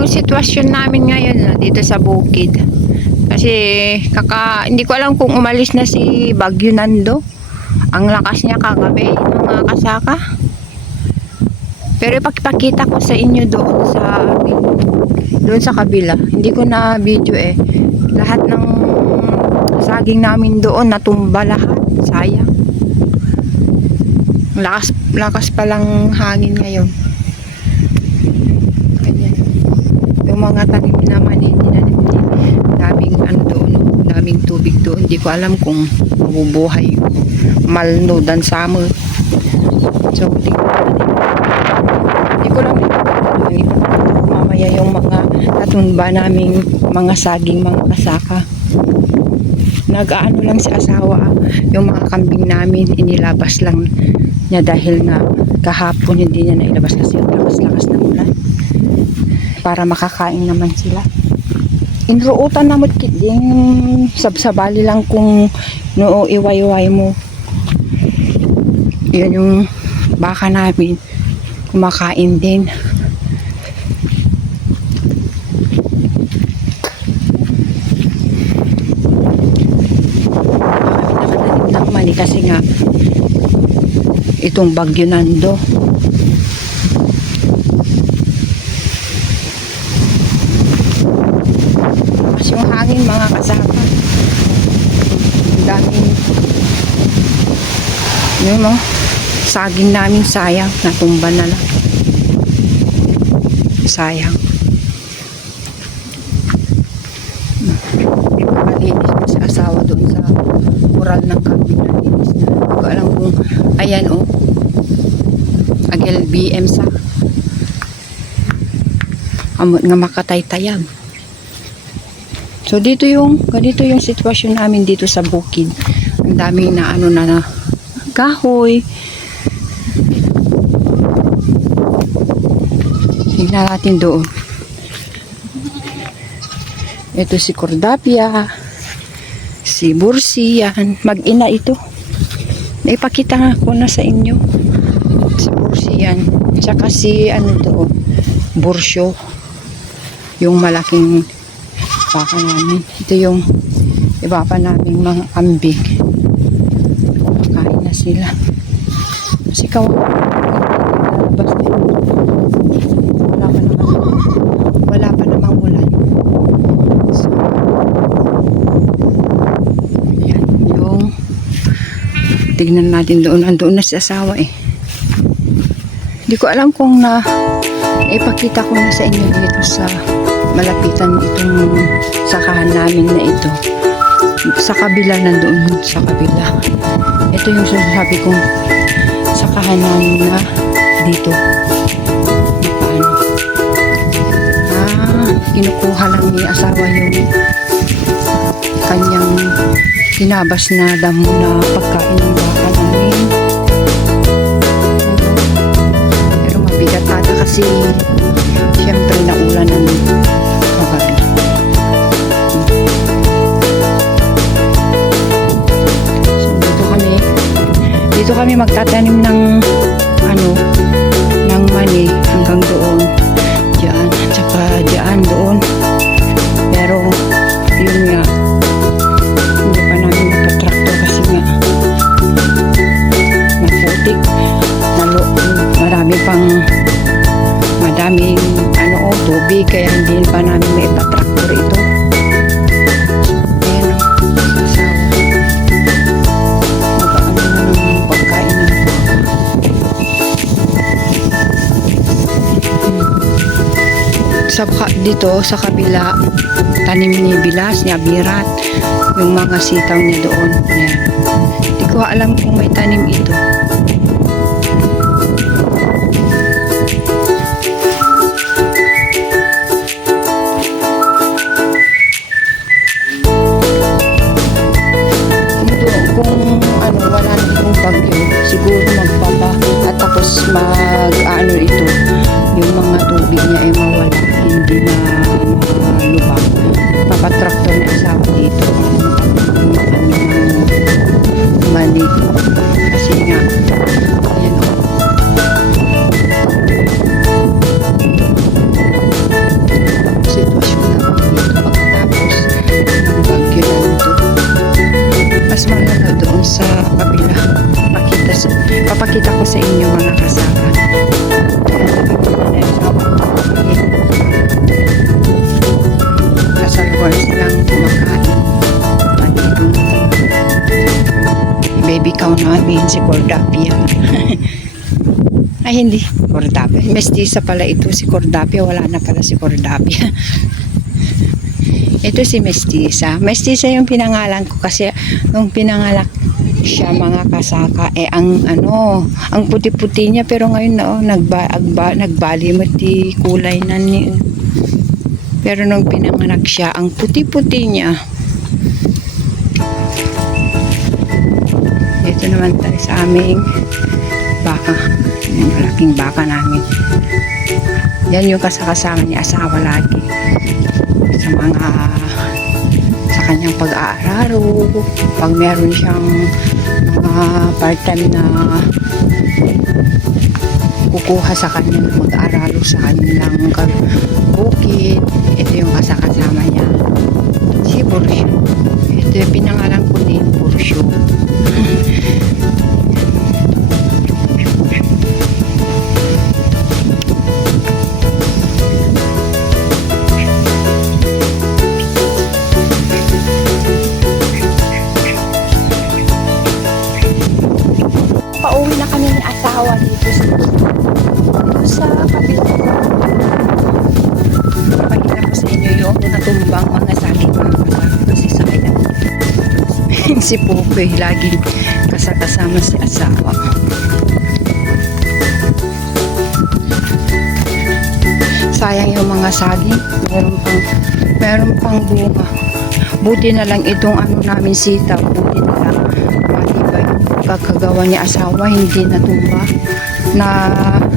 yung sitwasyon namin ngayon dito sa bukid. Kasi hindi ko alam kung umalis na si Bagyo Nando. Ang lakas niya kagabi, mga kasaka. Pero ipakita ko sa inyo doon sa kabila. Hindi ko na video lahat ng saging namin doon natumba lahat. Sayang. Lakas palang hangin ngayon. Ganyan. Yung mga tanim naman daming tubig doon. Hindi ko alam kung mabubuhay malno dan summer. So hindi ko lang mamaya yung mga natumba naming mga saging, mga kasaka. Nag-aano lang si asawa, yung mga kambing namin inilabas lang niya dahil nga kahapon hindi niya nailabas kasi yung lakas-lakas ng ulan para makakain naman sila. Inruutan na mo yung sabsabali lang kung noo iwayway mo. Yun yung baka namin kumakain din. Nakatanim ng mani kasi nga itong Bagyo Nando. Kasi yung hangin, mga kasaka, ang daming yun saging namin sayang, natumba na lang. Sayang. Malinis na si asawa doon sa kural ng kambing, nalinis na. Hindi ko alam kung ayan agel BM sa amot nga makatay-tayag. So ganito yung sitwasyon namin dito sa bukid. Ang daming na kahoy. Tingnan natin doon. Ito si Cordapia, si Bursi, yan. Mag-ina ito. Naipakita ko na sa inyo. Si Bursi yan. Tsaka si Bursyo. Yung malaking baka namin. Ito yung iba pa namin mga ambig. Kain na sila. Kasi basta wala pa namang ulan. So, ayan yung tignan natin doon. Andoon na si asawa Hindi ko alam kung ipakita ko na sa inyo dito sa malapitan itong sakahan namin na ito. Sa kabila, nandoon sa kabila. Ito yung sinasabi kong sakahan namin na dito. Kinukuha lang ni asawa yung kanyang tinabas na damo na pagkain ng baka namin. Pero mabigat ata kasi siyempre naulan ng kagabi. So dito kami magtatanim ng ng mani hanggang doon. Diyan, tsaka diyan doon. Pero yun nga, hindi pa namin nakatraktor kasi nga maputik, madaming tubig, kaya hindi pa namin may ipatraktor ito. Ayan asawa, mag-aano na ng pagkain ng dito sa kabila, tanim ni Bilas, ni Abirat, yung mga sitaw niya doon. Ayan. Hindi ko alam kung may tanim ito. Kung wala na itong bagyo, siguro at tapos ito, yung mga tubig niya ay mawala, hindi na malubak. Papatraktor na asawa dito mali kasi nga ayan sa inyo mga kasaka. Nasa lugar silang kumakain. At itong baby cow namin, si Cordapia. Ay, hindi. Cordapia. Mestiza pala ito si Cordapia. Wala na pala si Cordapia. Ito si Mestiza. Mestiza yung pinangalan ko kasi nung pinangalak siya mga kasaka, ang puti-puti niya, pero ngayon na nagbali mo ti kulay na ni. Pero nung pinanganak siya, ang puti-puti niya. Dito naman tayo sa aming baka. Yung malaking baka namin. Yan yung kasakasama ni asawa lagi. Sa kanyang pag-aararo. Pag meron siyang mga part-time na kukuha sa kanyang mag-aararo sa kanilang bukid. Ito yung kasakasama niya. Si Borsyo. Ito yung pinangalan ko din, Borsyo. Pauwi na kami ni asawa dito sa kabila. Ipakita ko sa inyo yung natumbang mga saging mga kasama kasi sa kanya. Si Popoy laging kasama si asawa. Sayang yung mga saging, meron pang bunga. Buti na lang itong namin sitaw, buti na lang matibay. Kakagawa niya asawa, hindi natumba,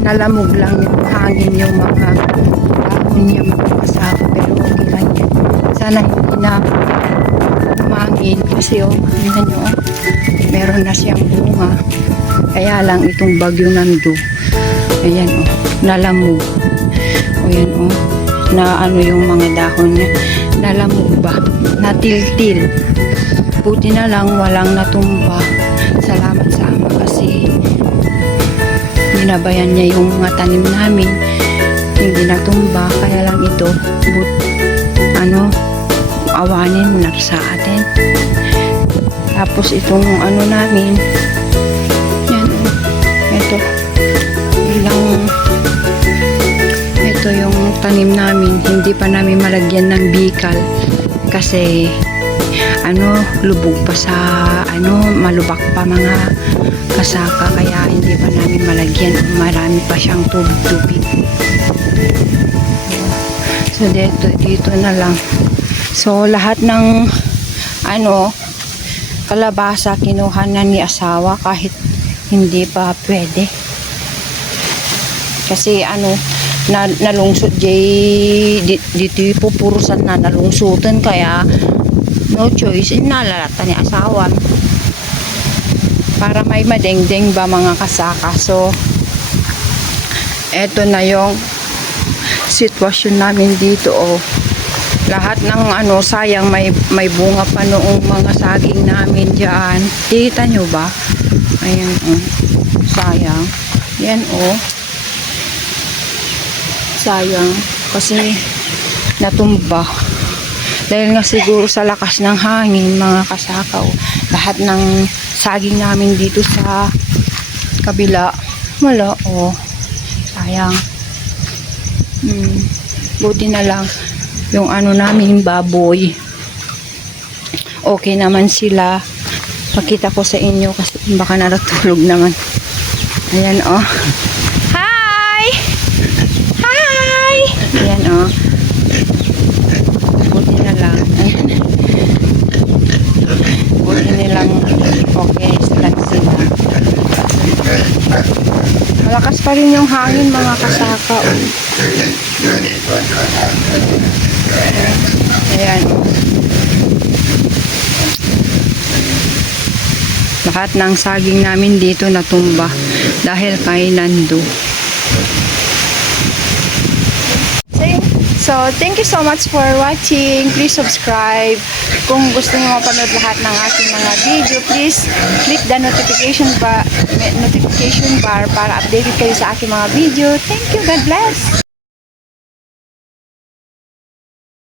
nalamog lang yung hangin yung mga dahon niya mga kasama, pero okay lang yan. Sana hindi na umangin kasi tingnan nyo, meron na siyang bunga. Kaya lang itong bagyo nando, ayan nalamog. Ayan na yung mga dahon niya, nalamog ba, natiltil. Buti na lang walang natumba. Salamat sa Ama kasi binabayan niya yung mga tanim namin, hindi natumba. Kaya lang ito awanin mo na sa atin. Tapos itong namin yan ito yung tanim namin, hindi pa namin malagyan ng bikal kasi lubog pa sa malubak pa mga kasaka, kaya hindi pa namin malagyan, marami pa siyang tubig. So dito na lang. So lahat ng kalabasa kinuha na ni asawa kahit hindi pa pwede kasi nalungsod dito pupurusan na nalungsutan, kaya no choice, nalalata ni asawa para may madengdeng ba mga kasaka. So eto na yung sitwasyon namin dito. Lahat ng sayang may bunga pa noong mga saging namin dyan. Kita nyo ba? Ayan sayang yan sayang kasi natumba dahil nga siguro sa lakas ng hangin mga kasakaw. Lahat ng saging namin dito sa kabila wala sayang. Buti na lang yung namin baboy okay naman sila. Pakita ko sa inyo kasi baka natutulog naman. Ayan hi ayan buti na lang buti nilang okay lang sila. Malakas pa rin yung hangin mga kasaka ayan lahat ng saging namin dito natumba dahil kay Nando. So, thank you so much for watching. Please subscribe. Kung gusto niyo mapanood lahat ng aking mga video, please click the notification bar para updated kayo sa aking mga video. Thank you. God bless.